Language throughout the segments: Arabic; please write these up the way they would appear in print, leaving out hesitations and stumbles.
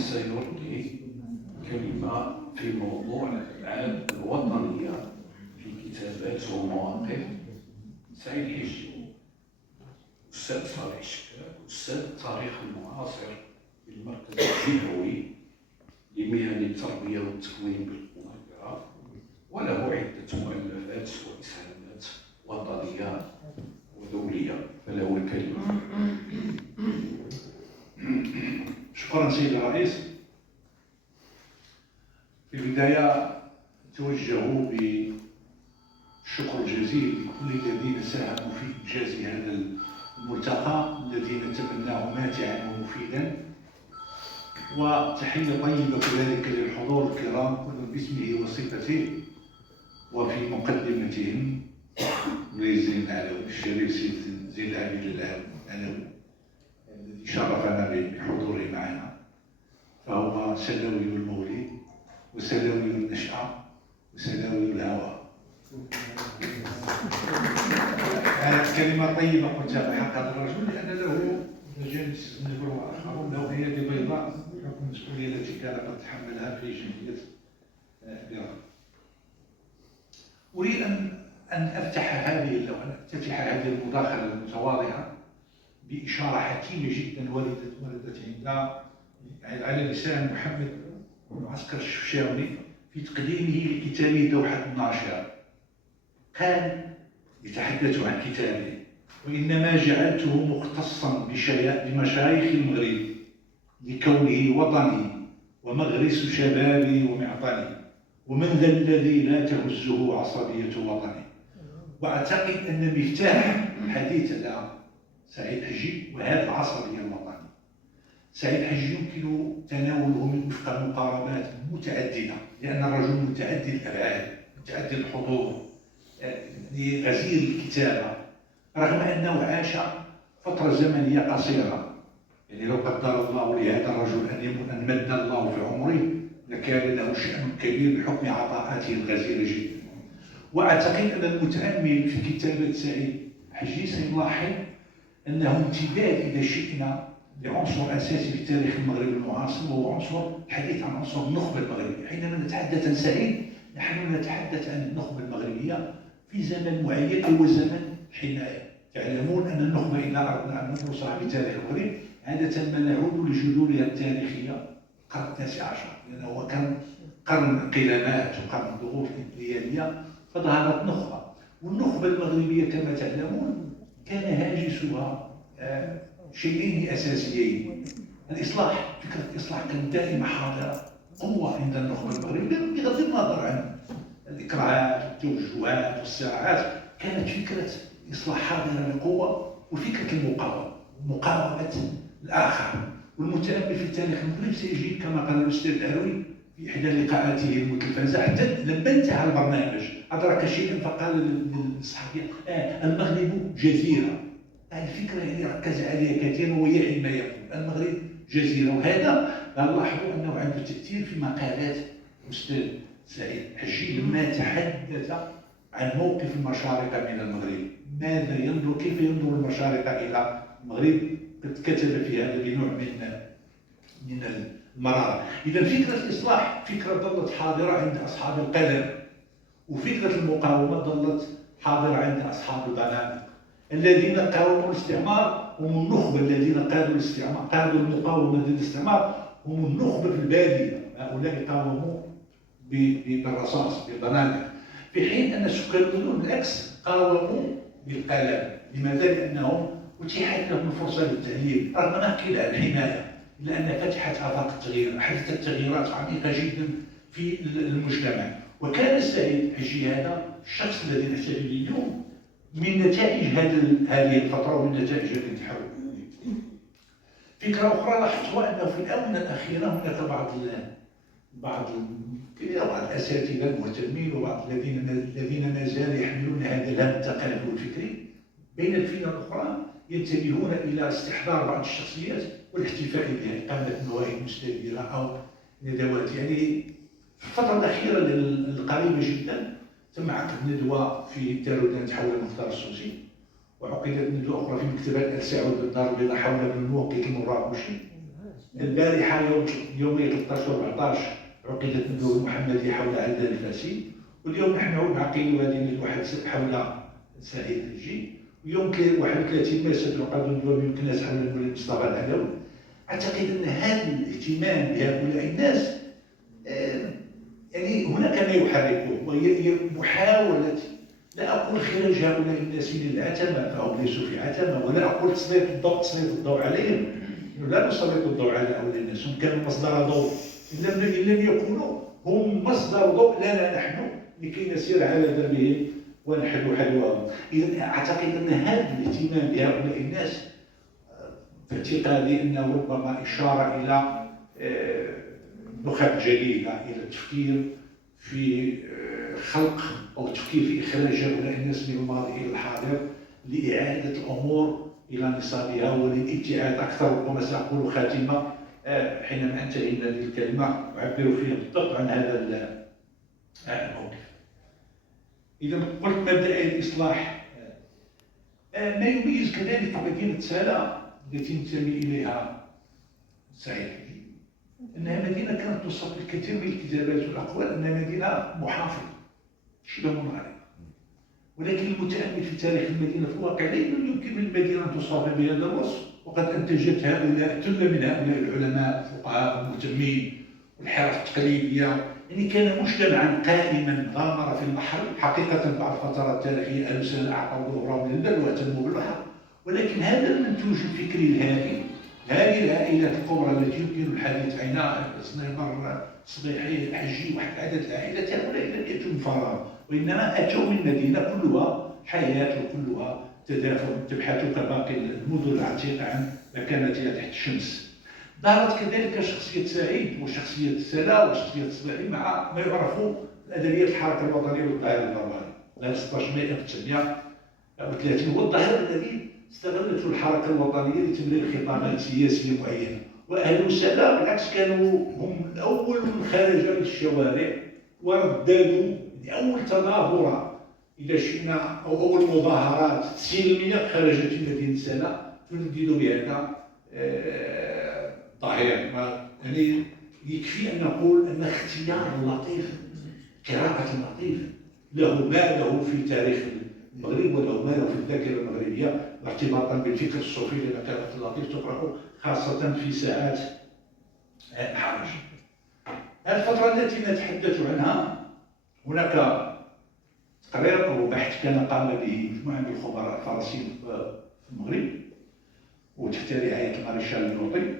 سيلقي كلمة في موضوع الألعاب الوطنية في كتابات ومواقف. سعيد حجي، أستاذ صالح شكاك، أستاذ التاريخ المعاصر بالمركز الجهوي لمهن التربية والتكوين بالقاهرة، وله عدة مؤلفات وإسهامات وطنية ودولية، فله الكلمة. شكرا سيد الرئيس. في البداية أتوجه بالشكر الجزيل لكل الذين ساهموا في إنجاز هذا الملتقى الذي نتمناه ماتعا ومفيدا، وتحية طيبة كذلك للحضور الكرام كل باسمه وصفته، وفي مقدمتهم زين العلوي الشريف سيد زين العابدين العلوي الذي شرفنا بحضوره معنا، فهو سلوي المولد وسلوي النشأة وسلوي الهوى. كلمة طيبة قلتها بحق هذا الرجل، لأن له مجالس نذكر آخرون له أيادي بيضاء بحكم المسؤولية التي كان قد تحملها في جمعية بيرة. أريد أن أفتتح هذه المداخلة المتواضعة بإشارة حكيمة جدا وردت على لسان محمد معسكر الشفشاوني في تقديمه لكتابه دوحة الناشرة. كان يتحدث عن كتابه: وإنما جعلته مختصا بمشايخ المغرب لكونه وطني ومغرس شبابي ومعطني، ومن ذا الذي لا تهزه عصبية وطني. وأعتقد أن مفتاح الحديث على سعيد حجي وهذا العصبية الوطني، سعيد حجي يمكن تناوله من وفق المقاربات متعددة، لأن الرجل متعدد الأبعاد متعدد الحضور، غزير الكتابة، رغم أنه عاش فترة زمنية قصيرة. يعني لو قدر الله لهذا الرجل أن مد الله في عمره لكان له شأن كبير بحكم عطاءاته الغزيرة جدا. وأعتقد أن المتأمل في كتابة سعيد حجي سيلاحظ أنه امتداد إذا شئنا لعنصر أساسي في تاريخ المغرب المعاصر، وهو عنصر الحديث عن عنصر النخبة المغربية. حينما نتحدث عن سعيد نحن نتحدث عن النخبة المغربية في زمن معين، هو زمن حماية. تعلمون أن النخبة إذا أردنا أن ندرسها بتاريخ المغرب عادة ما نعود لجذورها التاريخية القرن التاسع عشر، لأنه هو كان قرن القلمات وقرن الضغوط الإمبريالية، فظهرت نخبة. والنخبة المغربية كما تعلمون كان هاجسها شيئين أساسيين: الإصلاح. فكرة الإصلاح كانت دائما حاضرة، قوة عند النخبة المغربية بغض النظر عن الإكراهات والتوجهات والصراعات. كانت فكرة الإصلاح حاضرة بقوة، وفكرة المقاومة، مقاومة الآخر. والمتأمل في تاريخ المغرب سيجد كما قال الأستاذ العلوي في إحدى لقاءاته المتلفزة، حتى لما انتهى البرنامج أدرك شيئا فقال للصحفية: المغرب جزيرة. هذه الفكرة اللي ركز عليها كثيرا وهي ما يقول المغرب جزيرة. وهذا لاحظوا أنه عنده تأثير في مقالات الأستاذ سعيد حجي لما تحدث عن موقف المشارقة من المغرب، ماذا ينظر، كيف ينظر المشارقة إلى المغرب. قد كتب في هذا بنوع من المرارة. إذا فكرة الإصلاح فكرة ظلت حاضرة عند أصحاب القلم، وفكرة المقاومة ظلت حاضرة عند أصحاب البنادق. الذين قاوموا الاستعمار هم النخبة، الذين قادوا الاستعمار، قادوا المقاومة ضد الاستعمار هم النخبة في البادية. هؤلاء قاوموا بالرصاص بالبنادق، في حين أن سكان المدن بالعكس قاوموا بالقلم. لماذا؟ لأنهم أتيحت لهم الفرصة للتعليم رغم كلا الحماية، إلا أن فتحت آفاق التغيير، حدثت تغييرات عميقة جدا في المجتمع. وكان سعيد حجي هذا الشخص الذي نحتاج به اليوم من نتائج هذه الفترة ومن نتائج هذه التحول. فكرة أخرى لاحظتها أنه في الآونة الأخيرة هناك بعض الأساتذة المهتمين وبعض الذين ما زالوا يحملون هذا الهم التقاليد الفكري بين الفينة الأخرى ينتبهون إلى استحضار بعض الشخصيات والاحتفاء بها، قامت نوادي مستديرة أو ندوات. يعني في الفترة الأخيرة القريبة جدا تم عقد ندوة في تارودانت حول المختار السوسي، وعقدت ندوة أخرى في مكتبة آل سعود بالدار البيضاء حول الموقف المراكشي. البارحة يومي 13 و 14 عقدت الندوة المحمدية حول عدنان الفاسي، واليوم نحن عاقلين غاديين الواحد حول سعيد الجي، ويوم 31 مارس تعقد الندوة بإمكانيات حول المولد مصطفى العلوي. أعتقد أن هذا الاهتمام بهؤلاء الناس يعني هناك ما يحركه، وهي محاولة، لا أقول خروج هؤلاء الناس من العتمة فهم ليسوا في عتمة، ولا أقول تسليط الضوء عليهم، لا نسلط الضوء على هؤلاء الناس، هم كانوا مصدر ضوء، إن لم يكونوا هم مصدر ضوء لنا نحن لكي نسير على دربهم ونحل حلوهم. إذا أعتقد أن هذا الاهتمام بهؤلاء الناس في اعتقادي أنه ربما إشارة إلى نخب جديدة، إلى التفكير في خلق أو التفكير في إخراج هؤلاء الناس من الماضي إلى الحاضر لإعادة الأمور إلى نصابها وللابتعاد أكثر. ربما سأقول خاتمة حينما أنتهي من هذه الكلمة أعبر فيها بالضبط عن هذا الموقف. إذا قلت مبدأ الإصلاح، ما يميز كذلك مدينة سالة التي ينتمي إليها سعيد أنها مدينة كانت توصف بالكثير من الكتابات والأقوال أنها مدينة محافظة شبه منعرضة، ولكن المتأمل في تاريخ المدينة في الواقع لا يمكن للمدينة أن توصف بهذا الوصف، وقد أنتجت هؤلاء ثلة من هؤلاء العلماء الفقهاء والمهتمين والحرف التقليدية. يعني كان مجتمعا قائما غامر في البحر، حقيقة بعض الفترات التاريخية أهل سنة أعطوا ظهورا من البر واهتموا بالبحر، ولكن هذا المنتوج الفكري الهادي، هذه العائلات الكبرى التي يمكن الحديث عنها، سنيبر، صبيحي، الحجي، واحد عدد العائلات، هؤلاء لم يأتوا من فراغ، وإنما أتوا من مدينة كلها حياة وكلها تدافع تبحث كباقي المدن العتيقة عن مكانتها تحت الشمس. ظهرت كذلك شخصية سعيد وشخصية سلا وشخصية صبيحي مع ما يعرف أدبيات الحركة الوطنية والظاهرة البربرية. لا 16 مايو 1930 هو الظاهر الذي استغلته الحركة الوطنية لتمرير خطابات سياسية معينة، وأهل سلا بالعكس كانوا هم الأول من خرج للشوارع ورددوا أول تظاهرة إذا شئنا أو أول مظاهرات سلمية خرجت من مدينة سلا تندد بهذا ظاهر. يعني يكفي أن نقول أن اختيار اللطيف، قراءة اللطيف له ما له في تاريخ المغرب وله ما له في الذاكرة المغربية ارتباطا بالفكر الصوفي، لأن قراءة اللطيف تقرأ خاصة في ساعات الحرج. الفترة التي نتحدث عنها هناك تقرير أو بحث كان قام به مجموعة من الخبراء الفرنسيين في المغرب وتحت رعاية المارشال النوطي،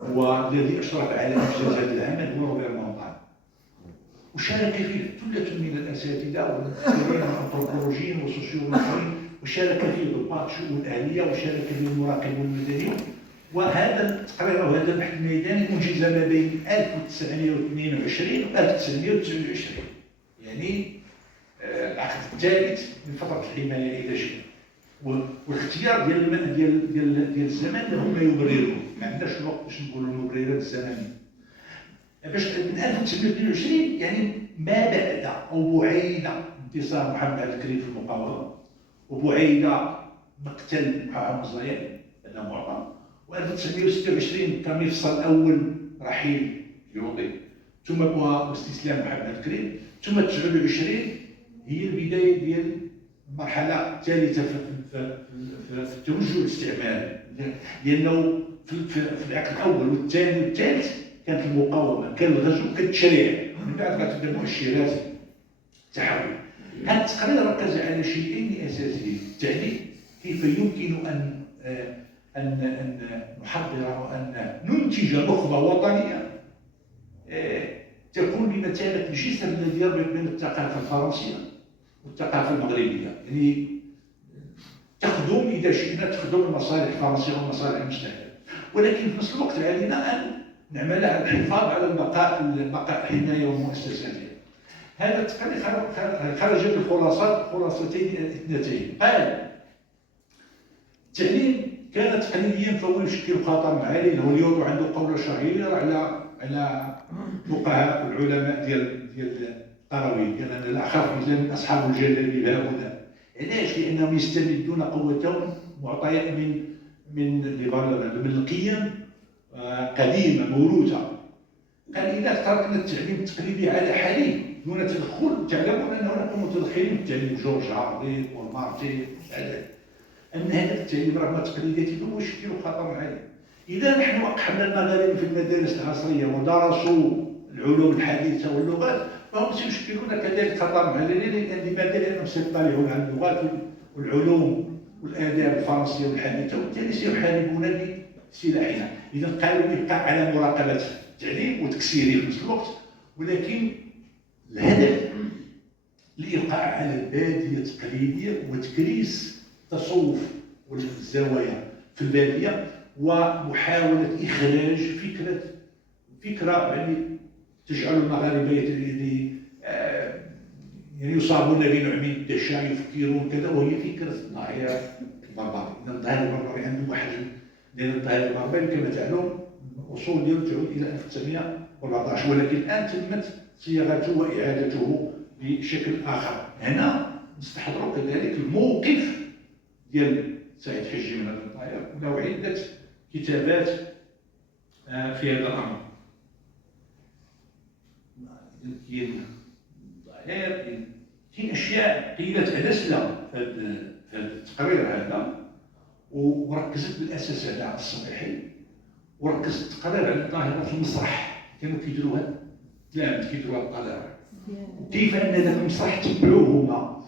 والذي أشرف على إنجاز هذا العمل هو روبير مونطان، وشارك فيه ثلة من الأساتذة والمفكرين والأنثروبولوجيين والسوسيولوجيين، وشارك فيه ضباط شؤون أهلية، وشارك فيه المراقبون المدنيون. وهذا التقرير أو هذا البحث الميداني أنجز ما بين 1922 و 1929، يعني العقد الثالث من فترة الحماية إذا شئنا. والاختيار ديال الزمان هم ما يبررون، ما عندناش الوقت باش نقولوا المبررات الزمنية. باش من 1922 يعني ما بعد أو بعيد انتصار محمد عبد الكريم في المقاومة، وبعيد مقتل محمد الزيان هذا معطى، و1926 كان مفصل الأول رحيل يوطي، ثم واستسلام محمد الكريم، ثم 29 هي البداية ديال المرحلة الثالثة في التوجه الاستعماري، لأنه في العقد الأول والثاني والثالث كانت المقاومة، كان الغزو، كان التشريع، من بعد غتبدا مؤشرات التحول. هذا التقرير ركز على شيئين أساسيين: التعليم، كيف يمكن أن نحضر وأن ننتج نخبة وطنية تكون بمثابة الجسر الذي يربط بين الثقافة الفرنسية والثقافة المغربية، يعني تخدم إذا شئنا تخدم المصالح الفرنسية والمصالح المستهدفة، ولكن في نفس الوقت علينا أن نعمل على الحفاظ على البقاء الحماية ومؤسساتها. هذا التقرير خرج بخلاصتين اثنتين. قال: التعليم كان تقليديا فهو يشكل خطر عالي، هو اليوم عنده قول شهير على فقهاء العلماء ديال القرويين، قال: انا لا اخاف من اصحاب الجلابيب هؤلاء. علاش؟ لانهم يستمدون قوتهم معطيات من القيم قديمة موروثة. قال إذا تركنا التعليم التقليدي على حاليه دون تدخل، تعلمون أن هناك متدخلين في التعليم، جورج عارضي ومارتي، أن هذا التعليم رغم تقليديته هو يشكل خطرا عليه. إذا نحن أقحمنا المغاربة في المدارس العصرية ودرسوا العلوم الحديثة واللغات، فهم سيشكلون كذلك خطرا علينا. لماذا؟ لأنهم سيطلعون على اللغات والعلوم والآداب الفرنسية والحديثة، وبالتالي سيحاربون بسلاحنا. إذا قالوا يبقى على مراقبة التعليم وتكسيره في نفس الوقت، ولكن الهدف الإبقاء على البادية التقليدية وتكريس التصوف والزوايا في البادية، ومحاولة إخراج فكرة يعني تجعل المغاربة يعني يصابون بنوع من الدشا، يفكرون كذا، وهي فكرة الظاهرة البربري. الظاهرة البربري عنده واحد لأن الظاهرة البربري كما تعلمون الأصول ديالو تعود إلى 1914، ولكن الآن تمت صياغته وإعادته بشكل آخر. هنا نستحضروا كذلك الموقف ديال سعيد حجي من هذا الظاهر، وله عدة كتابات في هذا الأمر. كاين أشياء قيلت أدسنا في هذا التقرير هذا، وركزت بالأساس على الصبيحي، وركزت التقرير على ظاهرة المسرح. كانوا كيديروها التلاميذ، كيديروها الطلبة، كيف أن ذاك المسرح تبعوه هما،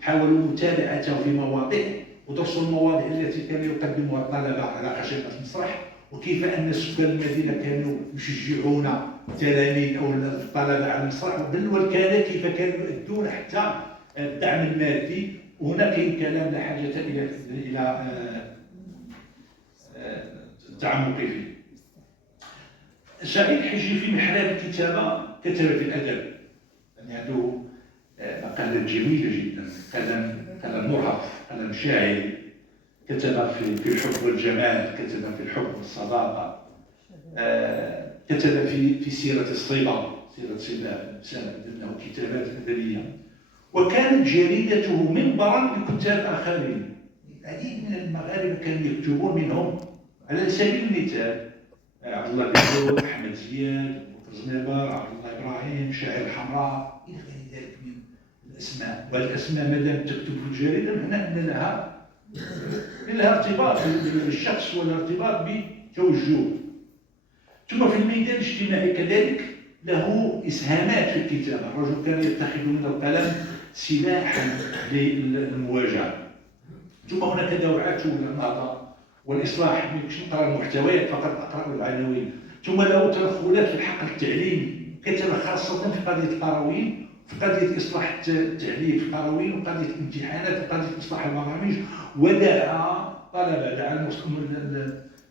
حاولوا متابعته في مواضيع ودرسوا المواضيع التي كان يقدمها الطلبة على خشبة المسرح، وكيف أن سكان المدينة كانوا يشجعون التلاميذ أو الطلبة على المسرح، بل والكان كيف كانوا يؤدون حتى الدعم المادي. وهنا كاين كلام لا حاجة إلى التعمق فيه. سعيد حجي في محراب الكتابة كتب في الأدب، يعني عنده مقالات جميلة جدا، قلم مرهف، قلم شاعري، كتب في الحب والجمال، كتب في الحب والصداقة، كتب في سيرة الصبا، سيرة صبا له كتابات أدبية، وكانت جريدته منبرا لكتاب آخرين. العديد من المغاربة كانوا يكتبون، منهم على سبيل المثال عبد الله بن أحمد زياد، بكر زنابر، عبد الله إبراهيم، شاعر الحمراء، إلى غير ذلك من الأسماء. وهذه الأسماء ما دام تكتب في الجريدة معناه أن لها ارتباط بالشخص ولا ارتباط بتوجهه. ثم في الميدان الاجتماعي كذلك له إسهامات في الكتابة. الرجل كان يتخذ من القلم سلاحا للمواجهة. ثم هناك دورات النهضة والإصلاح، ما يمكنش نقرأ المحتويات فقط، أقرأ العناوين. ثم له تدخلات في الحقل التعليمي، كتب خاصة في قضية القرويين، في قضية إصلاح التعليم في القرويين، وقضية الامتحانات، وقضية إصلاح البرامج، ودعا طلبة، دعا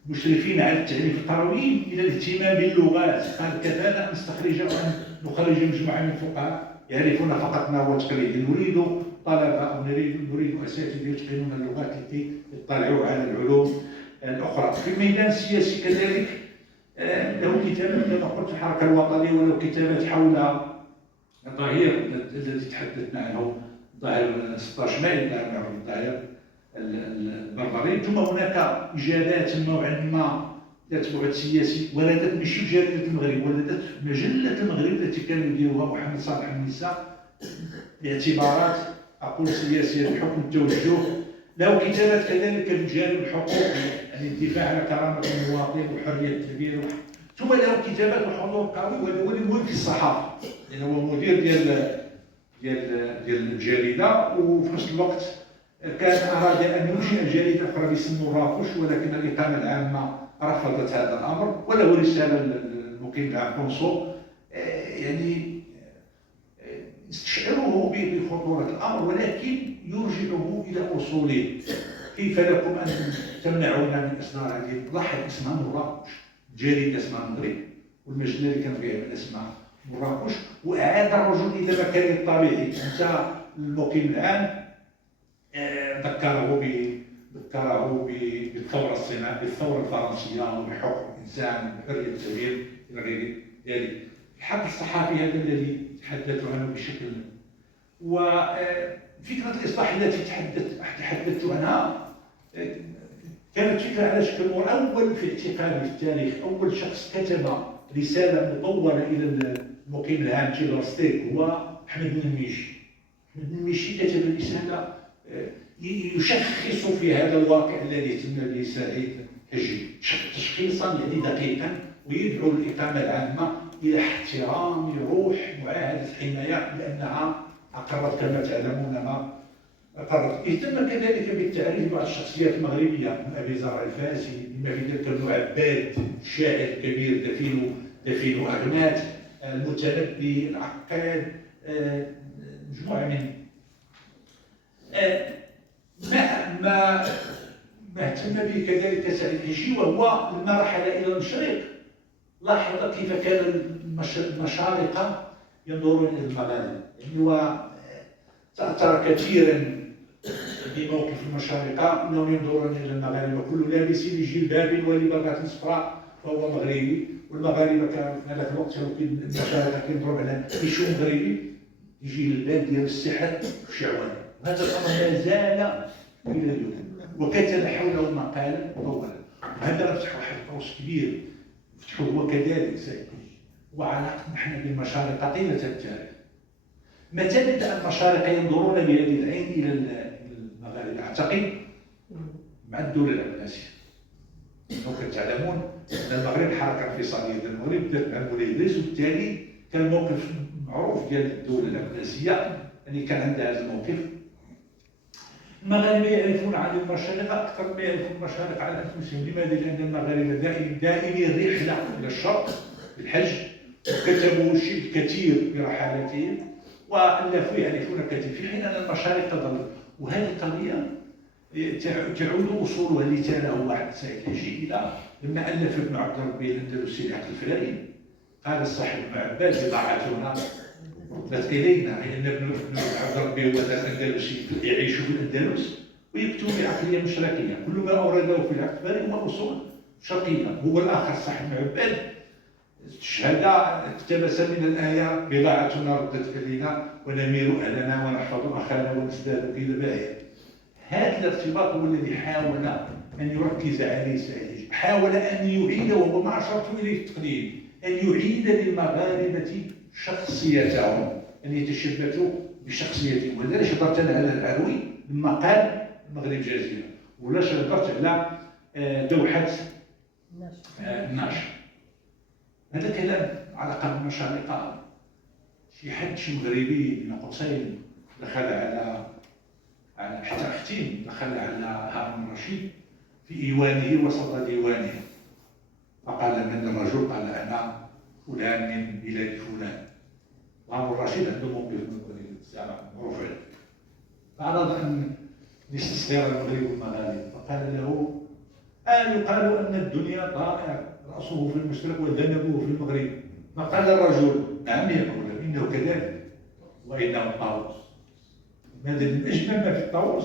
المشرفين على التعليم في القرويين إلى الاهتمام باللغات. قال كفانا أن نستخرج وأن نخرج مجموعة من الفقهاء يعرفون فقط ما هو تقليدي، نريد طلبة أو نريد أساتذة يتقنون اللغات التي يطلعوا على العلوم الأخرى. في الميدان السياسي كذلك له كتابات كما قلت في الحركة الوطنية، وله كتابات حول الظهير الذي تحدثنا عنه، ظاهر 16 مايو، الظاهر البربري. ثم هناك إجابات نوعا ما ذات بعد سياسي، ولدت ماشي في جريدة المغرب، ولدت في مجلة المغرب التي كان يديرها محمد صالح النساء باعتبارات أقول سياسية بحكم التوجه. له كتابات كذلك في الجانب الحقوقي، يعني الدفاع على كرامة المواطن وحرية التعبير. ثم له كتابات وحضور قوي، وهو المهم في الصحافة، لأن يعني هو مدير ديال الجريدة، وفي نفس الوقت كان أراد أن ينشئ جريدة أخرى باسم مراكش، ولكن الإقامة العامة رفضت هذا الأمر، وله رسالة للمقيم العام كونسو يعني يستشعره بخطورة الأمر، ولكن يرجعه إلى أصوله. كيف لكم أن تمنعونا من إصدار هذه ضحت اسمها مراكش، جريدة اسمها المغرب، والمجلة اللي كان فيها اسمها مراكش، وأعاد الرجل إلى مكانه الطبيعي. أنت المقيم العام ذكره بالثورة الصناعية، بالثورة الفرنسية، وبحقوق الإنسان وبحرية التغيير إلى غير ذلك. الحق الصحافي هذا الذي تحدثت عنه بشكل، وفكرة الإصلاح التي تحدثت عنها كانت فكرة على شكل أول في اعتقادي في التاريخ أول شخص كتب رسالة مطولة إلى المقيم العام تيغرستيك هو أحمد بن الميشي. أحمد بن الميشي كتب رسالة يشخص في هذا الواقع الذي اهتم به سعيد حجي تشخيصا يعني دقيقا، ويدعو الإقامة العامة إلى احترام روح معاهدة الحماية لأنها أقرت كما تعلمون ما أقرت. اهتم كذلك بالتعريف بعض الشخصيات المغربية من أبي زرع الفاسي بما في ذلك ابن عباد الشاعر الكبير دفين أغنات، المتنبي، العقاد، مجموعة من ما اهتم به كذلك سعيد حجي. وهو لما رحل إلى المشرق لاحظ كيف كان المشارقة ينظرون إلى المغاربة، يعني وتأثر كثيرا بموقف المشارقة أنهم ينظرون إلى المغاربة كل لابس لجلباب ولبغة صفراء فهو مغربي، والمغاربة كانوا في هذاك الوقت المشارقة كينظروا على يشوف مغربي يجي للباب ديال السحر في شعوان. هذا الأمر ما زال إلى اليوم، وكتب حوله مقالا طولا. هذا فتح واحد القوس كبير فتحه هو كذلك سعيد وعلاقتنا نحن بالمشارقة طيلة التاريخ. متى بدأ المشارقة ينظرون بهذه العين إلى المغاربة؟ أعتقد مع الدولة العباسية. كما تعلمون أن المغرب حركة انفصالية، المغرب بدأت مع مولاي إدريس، وبالتالي كان موقف معروف ديال الدولة العباسية اللي كان عندها هذا الموقف. المغاربة يعرفون عن المشارقة أكثر ما يعرفون المشارقة على أنفسهم. لماذا؟ لأن المغاربة دائمين الرحلة إلى الشرق بالحج، وكتبوا الكثير برحلاتهم وألفوا يعرفون كثير، في حين أن المشارقة ضلوا. وهذه القضية تعود أصولها اللي تاله واحد سعيد حجي إلى لما ألف ابن عبد ربي الأندلسي العقل الفلاني. قال الصاحب ابن عباس بضاعتنا ردت إلينا، لأن ابن عبد ربي هو الأندلسي يعيش في الأندلس ويكتب بعقلية مشرقية، كل ما أورده في العقل الفلاني هو أصول شرقية. هو الآخر صاحب ابن عباس الشهادة اقتبس من الآية بضاعتنا ردت إلينا ونمير أهلنا ونحفظ أخانا ونزداد كيد باهية. هذا الارتباط هو الذي حاول أن يركز عليه سعيد، حاول أن يعيد، وهو ما أشرت إليه التقليد، أن يعيد للمغاربة شخصيتهم، أن يتشبثوا بشخصيتهم. ولذلك شرطت على العروي لما قال المغرب جزيرة، ولا شرطت على دوحة الناشر. هذا كلام على قلب المشارقة. شي مغربي بين قوسين دخل على حتى ختيم دخل على هارون الرشيد في إيوانه وسط ديوانه، فقال من الرجل؟ قال أنا فلان من بلاد فلان. هارون الرشيد عنده موقف من المغرب الساعة معروف عليه، فأراد أن يستصغر المغرب والمغاربة، فقال له يقال أن الدنيا طائر رأسه في المشرق وذنبه في المغرب. فقال الرجل نعم يا مولاي إنه كذلك وإنه الطاووس. ماذا من أجمل ما في الطاووس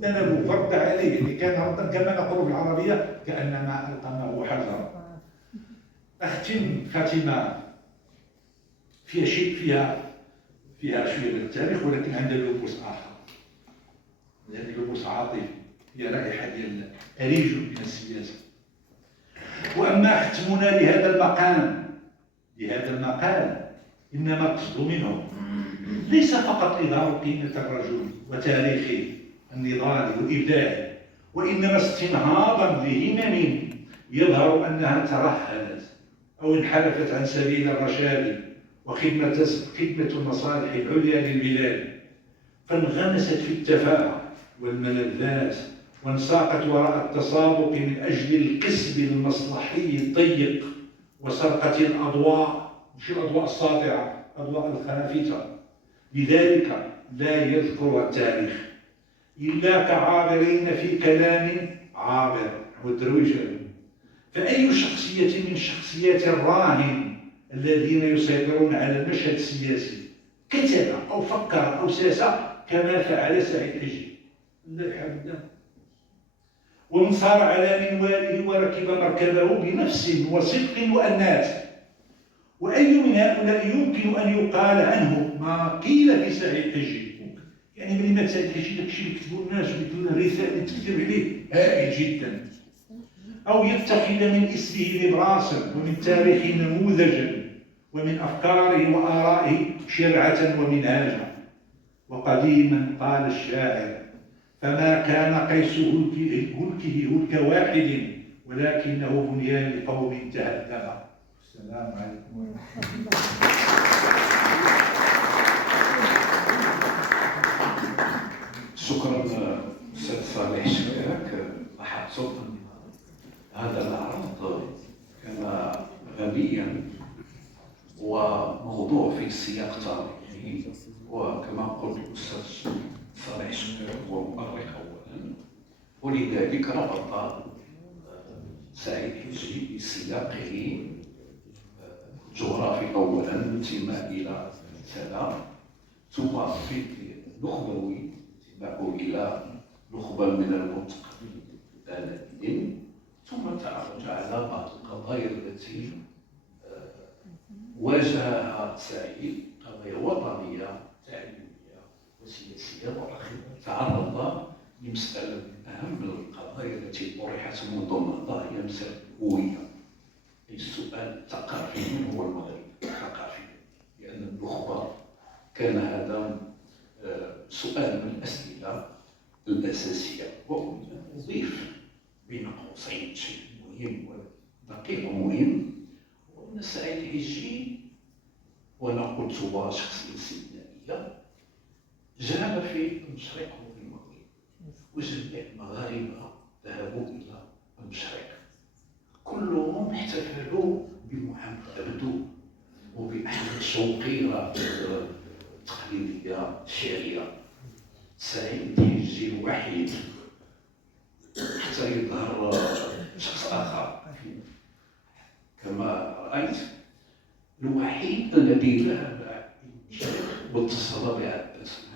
ذنبه فرد عليه، اللي كان ردا كما نقول بالعربية كأنما ألقمه حجرا. أختم خاتمة فيها شيء فيها شوية من التاريخ، ولكن عندها لبوس آخر، يعني لبوس عاطفي، هي رائحة ديال أريج من السياسة. وأما ختمنا لهذا المقام إنما القصد منه ليس فقط إظهار قيمة الرجل وتاريخه النضالي وإبداعه، وإنما استنهاضا لهمم يظهر أنها ترهلت أو انحرفت عن سبيل الرشاد وخدمة المصالح العليا للبلاد، فانغمست في التفاهة والملذات، وانساقت وراء التسابق من أجل الكسب المصلحي الضيق وسرقة الأضواء، مش الأضواء الساطعة، أضواء الخافتة. لذلك لا يذكر التاريخ إلا كعابرين في كلام عابر والدرويش. فأي شخصية من شخصيات الراهن الذين يسيطرون على المشهد السياسي كتب أو فكر أو ساس كما فعل سعيد حجي وانصار على منواله وركب مركبه بنفس وصدق وأنات. وأي من هؤلاء يمكن أن يقال عنه ما قيل في سعيد حجي؟ يعني من مات سعيد حجي داكشي اللي كتبوا الناس ويكتبوا الرسائل اللي تكتب عليه هائل جدا، أو يتخذ من اسمه نبراسا ومن تاريخه نموذجا ومن أفكاره وآرائه شرعة ومنهاجا. وقديما قال الشاعر: فما كان قيس هلكه هلك واحد ولكنه بنيان قوم تهدم. السلام عليكم ورحمة الله. شكرا أستاذ صالح شكاك. لاحظت أن هذا العرض كان غبيا وموضوع في سياق تاريخي، وكما قلت الأستاذ صالح شكاك هو مؤرخ أولا، ولذلك ربط سعيد حجي بسياقه الجغرافي أولا، انتماء إلى سنة، ثم في نخبوي انتماء إلى نخبة من المتقدمين، ثم تعرج على بعض القضايا التي واجهها سعيد، قضايا وطنية تعليمية وسياسية، وأخيرا تعرض لمسألة من أهم القضايا التي طرحت منذ مضى هي مسألة الهوية، السؤال الثقافي من هو المغرب الثقافي، لأن النخبة كان هذا سؤال من الأسئلة الأساسية. وأضيف بين قوسين شيء مهم ودقيق مهم، وأن سعيد حجي، وأنا قلت هو شخصية سينائية، جاب في المشرق وفي المغرب، وجميع المغاربة ذهبوا إلى المشرق، كلهم احتفلوا بمحمد عبدو وبأحمد شوقي التقليدية الشعرية. سعيد حجي الوحيد حتى يظهر شخص آخر كما رأيت، الوحيد الذي ذهب واتصل بعباس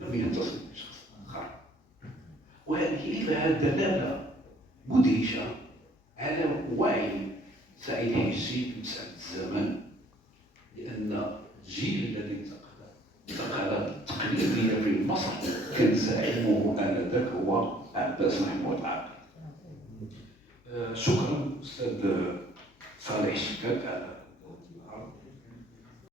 لم يتصل بشخص آخر، وهذه لها دلالة مدهشة على وعي سعيد حجي بمسألة الزمن، لأن الجيل الذي انتقل التقليدية في مصر كان زعيمه آنذاك هو عباس محمود عاقل. شكرا أستاذ صالح شكاك على